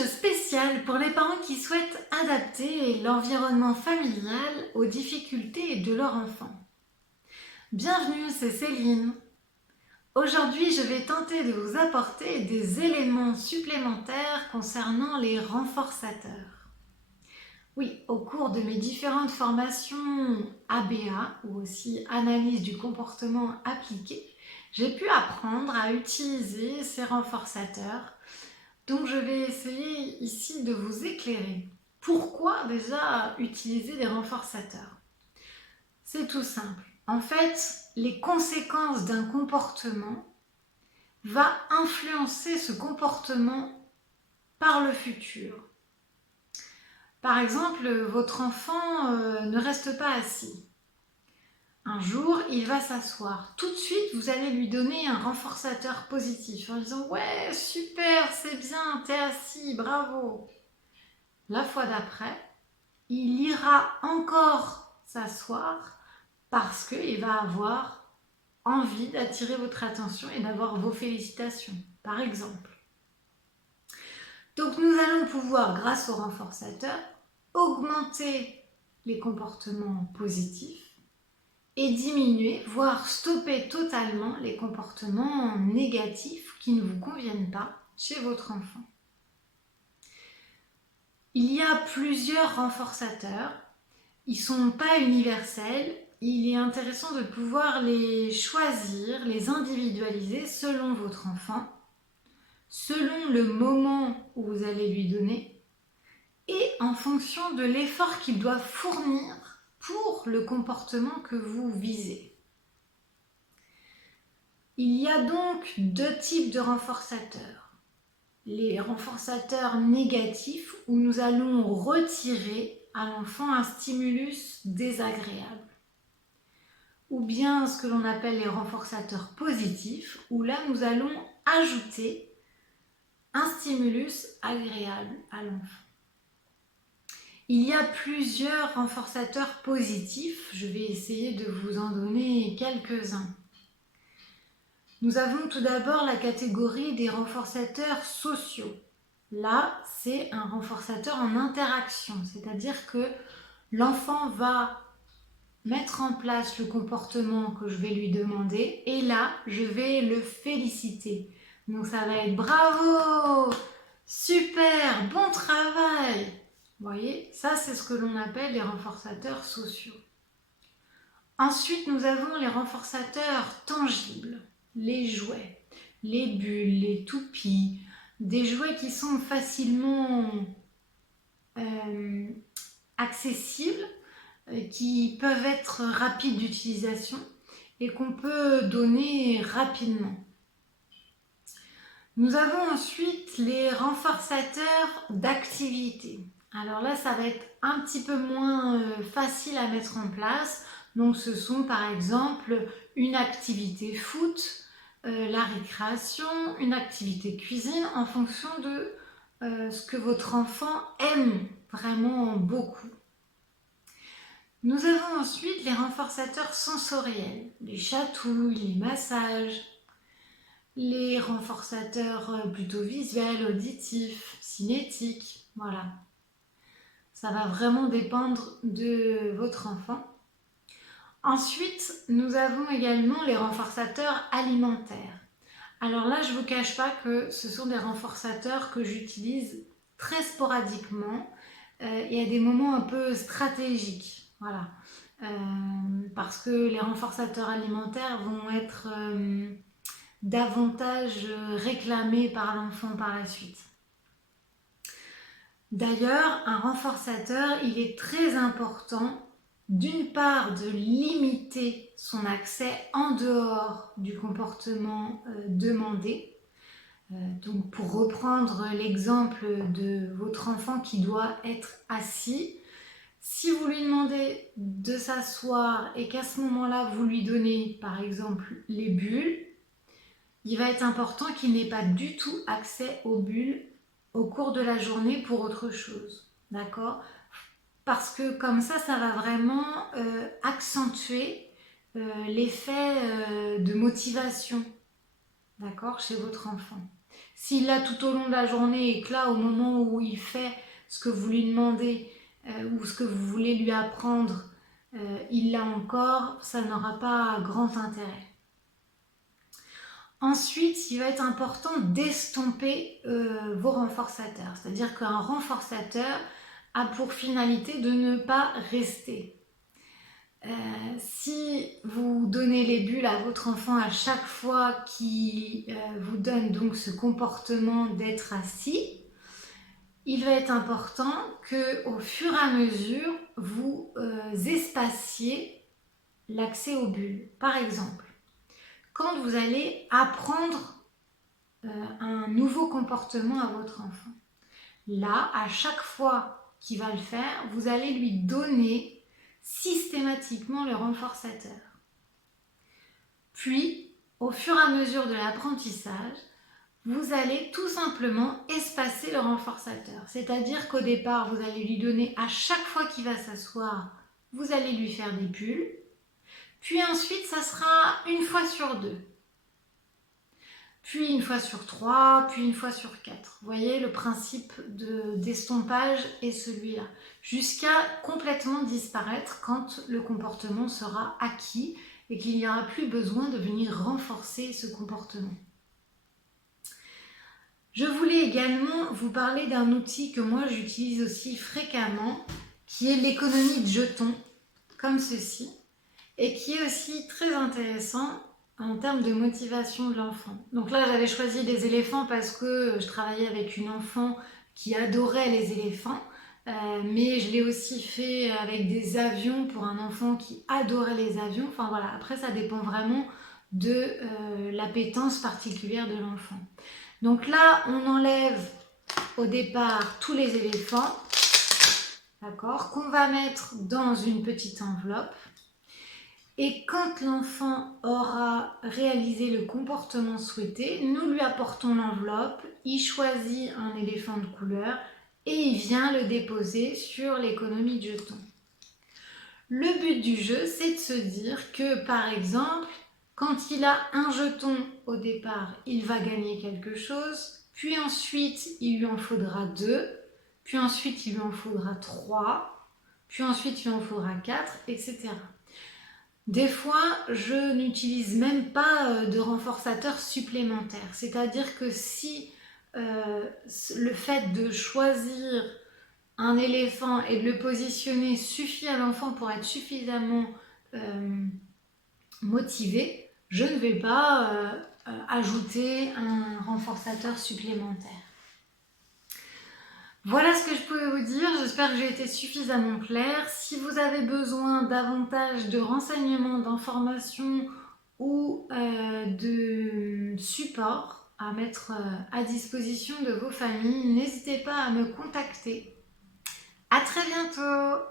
spécial pour les parents qui souhaitent adapter l'environnement familial aux difficultés de leur enfant. Bienvenue, c'est Céline. Aujourd'hui, je vais tenter de vous apporter des éléments supplémentaires concernant les renforçateurs. Oui, au cours de mes différentes formations ABA ou aussi analyse du comportement appliqué, j'ai pu apprendre à utiliser ces renforçateurs. Donc je vais essayer ici de vous éclairer. Pourquoi déjà utiliser des renforçateurs? C'est tout simple. En fait, les conséquences d'un comportement vont influencer ce comportement par le futur. Par exemple, votre enfant ne reste pas assis. Un jour, il va s'asseoir. Tout de suite, vous allez lui donner un renforçateur positif en disant « Ouais, super, c'est bien, t'es assis, bravo !» La fois d'après, il ira encore s'asseoir parce qu'il va avoir envie d'attirer votre attention et d'avoir vos félicitations, par exemple. Donc nous allons pouvoir, grâce au renforçateur, augmenter les comportements positifs et diminuer, voire stopper totalement les comportements négatifs qui ne vous conviennent pas chez votre enfant. Il y a plusieurs renforçateurs, ils ne sont pas universels, il est intéressant de pouvoir les choisir, les individualiser selon votre enfant, selon le moment où vous allez lui donner et en fonction de l'effort qu'il doit fournir pour le comportement que vous visez. Il y a donc deux types de renforçateurs. Les renforçateurs négatifs où nous allons retirer à l'enfant un stimulus désagréable. Ou bien ce que l'on appelle les renforçateurs positifs où là nous allons ajouter un stimulus agréable à l'enfant. Il y a plusieurs renforçateurs positifs, je vais essayer de vous en donner quelques-uns. Nous avons tout d'abord la catégorie des renforçateurs sociaux. Là, c'est un renforçateur en interaction, c'est-à-dire que l'enfant va mettre en place le comportement que je vais lui demander et là, je vais le féliciter. Donc ça va être bravo, super, bon travail. Vous voyez, ça c'est ce que l'on appelle les renforçateurs sociaux. Ensuite, nous avons les renforçateurs tangibles, les jouets, les bulles, les toupies, des jouets qui sont facilement accessibles, qui peuvent être rapides d'utilisation et qu'on peut donner rapidement. Nous avons ensuite les renforçateurs d'activité. Alors là, ça va être un petit peu moins facile à mettre en place. Donc ce sont par exemple une activité foot, la récréation, une activité cuisine en fonction de ce que votre enfant aime vraiment beaucoup. Nous avons ensuite les renforçateurs sensoriels, les chatouilles, les massages, les renforçateurs plutôt visuels, auditifs, cinétiques, voilà. Ça va vraiment dépendre de votre enfant. Ensuite, nous avons également les renforçateurs alimentaires. Alors là, je ne vous cache pas que ce sont des renforçateurs que j'utilise très sporadiquement et à des moments un peu stratégiques. Voilà. Parce que les renforçateurs alimentaires vont être davantage réclamés par l'enfant par la suite. D'ailleurs, un renforçateur, il est très important d'une part de limiter son accès en dehors du comportement demandé. Donc pour reprendre l'exemple de votre enfant qui doit être assis, si vous lui demandez de s'asseoir et qu'à ce moment-là vous lui donnez par exemple les bulles, il va être important qu'il n'ait pas du tout accès aux bulles au cours de la journée pour autre chose, d'accord? Parce que comme ça va vraiment accentuer l'effet de motivation, d'accord, chez votre enfant. S'il l'a tout au long de la journée et que là, au moment où il fait ce que vous lui demandez ou ce que vous voulez lui apprendre, il l'a encore, ça n'aura pas grand intérêt. Ensuite, il va être important d'estomper vos renforçateurs. C'est-à-dire qu'un renforçateur a pour finalité de ne pas rester. Si vous donnez les bulles à votre enfant à chaque fois qu'il vous donne donc ce comportement d'être assis, il va être important qu'au fur et à mesure, vous espaciez l'accès aux bulles. Par exemple, quand vous allez apprendre un nouveau comportement à votre enfant, là, à chaque fois qu'il va le faire, vous allez lui donner systématiquement le renforçateur. Puis, au fur et à mesure de l'apprentissage, vous allez tout simplement espacer le renforçateur. C'est-à-dire qu'au départ, vous allez lui donner à chaque fois qu'il va s'asseoir, vous allez lui faire des bulles. Puis ensuite, ça sera une fois sur 2. Puis une fois sur 3, puis une fois sur 4. Vous voyez, le principe d'estompage est celui-là. Jusqu'à complètement disparaître quand le comportement sera acquis et qu'il n'y aura plus besoin de venir renforcer ce comportement. Je voulais également vous parler d'un outil que moi j'utilise aussi fréquemment, qui est l'économie de jetons, comme ceci, et qui est aussi très intéressant en termes de motivation de l'enfant. Donc là, j'avais choisi des éléphants parce que je travaillais avec une enfant qui adorait les éléphants, mais je l'ai aussi fait avec des avions pour un enfant qui adorait les avions. Enfin voilà, après ça dépend vraiment de l'appétence particulière de l'enfant. Donc là, on enlève au départ tous les éléphants, d'accord, qu'on va mettre dans une petite enveloppe. Et quand l'enfant aura réalisé le comportement souhaité, nous lui apportons l'enveloppe, il choisit un éléphant de couleur et il vient le déposer sur l'économie de jetons. Le but du jeu, c'est de se dire que, par exemple, quand il a un jeton au départ, il va gagner quelque chose, puis ensuite il lui en faudra 2, puis ensuite il lui en faudra 3, puis ensuite il lui en faudra 4, etc. Des fois, je n'utilise même pas de renforçateur supplémentaire. C'est-à-dire que si le fait de choisir un éléphant et de le positionner suffit à l'enfant pour être suffisamment motivé, je ne vais pas ajouter un renforçateur supplémentaire. Voilà ce que je pouvais vous dire, j'espère que j'ai été suffisamment claire. Si vous avez besoin davantage de renseignements, d'informations ou de support à mettre à disposition de vos familles, n'hésitez pas à me contacter. À très bientôt!